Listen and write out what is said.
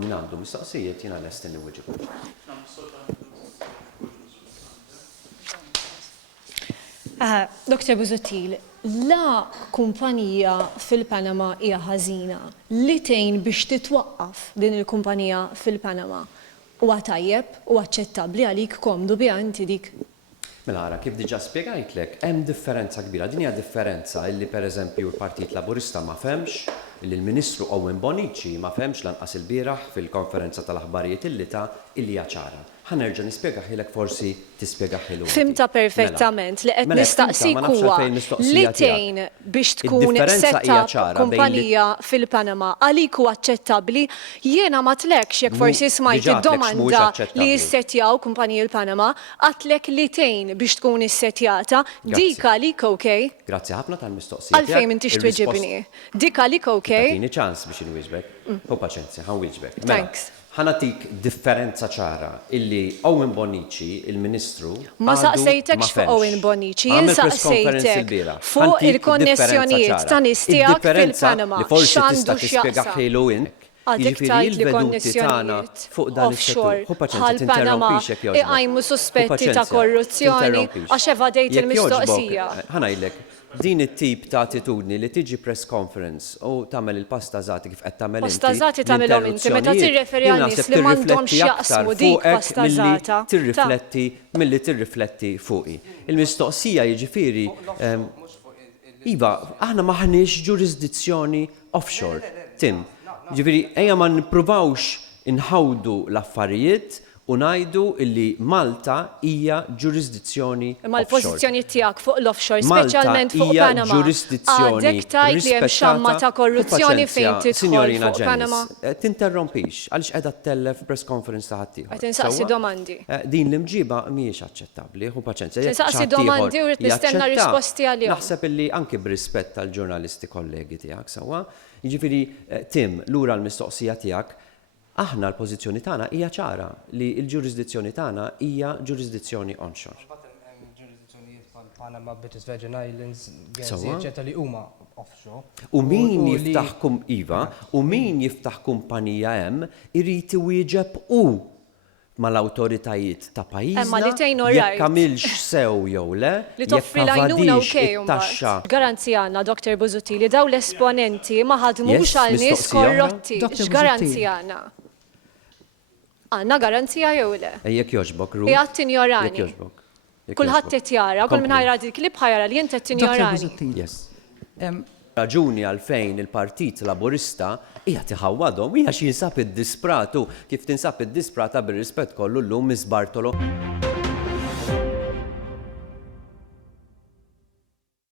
min għandu mistoqsijiet jiena lest inwiġib. Dr. Busuttil, la kumpanija fil-Panama hija ħażina li tgħin biex titwaqqaf din il-kumpanija fil-Panama huwa tajjeb u aċċettabbli għalik komdu biha inti dik. Mela ara, kif diġà spjegajtlek, hemm differenza kbira. Din hija differenza illi pereżempju l-Partit Laburista ma femx, illi l-Ministru Owen Bonici ma femx lanqas il-bieraħ fil-konferenza tal-aħbarijiet illi ta' illi hija ċara. Ħanerġa' nispjegaħilek forsi tispjegaħilu. Fimta perfettament li qed nistaqsik huwa li tgħin biex tkun setta kumpanija fil-Panama għalik huwa aċċettabbli. Jiena ma tlekx jekk forsi smajt id-domanda li jissettjaw kumpaniji l-Panama, għatlek li tgħin biex tkun issettjata, dik għalik okej? Grazzi ħafna tal-mistoqsija. Għalfejn m'intix tweġibni. Dik għalik okej? Tini ċans biex inwieġbek. U paċenzja, ħanwieġbek. Thanks. ħanatik differenza ċara illi Owen Bonici, il-Ministru, ma saqsejtekx fuq Owen Bonici, jien saqsejtek fuq il-konnessjonijiet ta' nistijak fil-Panama. Li forsi tista' tispjegaħilu għadek tajt li konnessjonijiet offshore bħal-Panama iqajmu suspetti ta' korruzzjoni għax evadejt il-mistoqsija. Ħanajlek, din it-tip ta' attitudni li tiġi press conference u tagħmel il-pasta żati kif qed tagħmel inti. Pasta żati tagħmelhom inti meta tirreferi għal nies li m'għandhomx jaqsmu dik pasta żata. Tirrifletti milli tirrifletti fuqi. Il-mistoqsija jiġifieri iva, aħna maħniex ġurisdizzjoni offshore. Tim, jiġifieri ejja ma nippruvawx inħawdu l-affarijiet u ngħidu illi Malta hija ġurisdizzjoni offshore. Ma l-pożizzjoni tiegħek fuq l-offshore, speċjalment fuq Panama. Għadek tajt li hemm xamma ta' korruzzjoni fejn tidħol fuq Panama. Tinterrompix għaliex qiegħda tellef press conference ta' ħaddieħor. Qed insaqsi domandi. Din l-imġiba mhijiex aċċettabbli, hu paċenzja. Tinsaqsi domandi u rrid nistenna risposti għalihom. Naħseb illi anke b'rispett tal-ġurnalisti kollegi tiegħek sewwa. Jiġifieri Tim, lura l-mistoqsija tiegħek, aħna l-pożizzjoni tagħna hija ċara li l-ġurisdizzjoni tagħna hija ġurisdizzjoni onshore. Ġurisdizzjonijiet bħal-Panama, British Virgin Islands, Guernsey, eċetera li huma offshore. U min jiftaħ iva, u min jiftaħ kumpanija hemm irid iwieġeb mal-awtoritajiet ta' pajjiżna jekk għamilx sew jew le, li toffri lajnuna it-taxxa. Garanzija għandna, Dr. Busuttil, li daw l-esponenti ma ħadmux għal nies korrotti. X'garanzija għandna? Għandna garanzija jew le? Ejjek jogħġbok, Ru. Qiegħed tinjorani. Kulħadd qed jara, kull min ħajra dik li bħajra li inti qed tinjorani. Raġuni għalfejn il-Partit Laburista hija tiħawwadhom hija xi jinsab id-dispratu kif tinsab id-disprata bir-rispett kollu llum Miss Bartolo.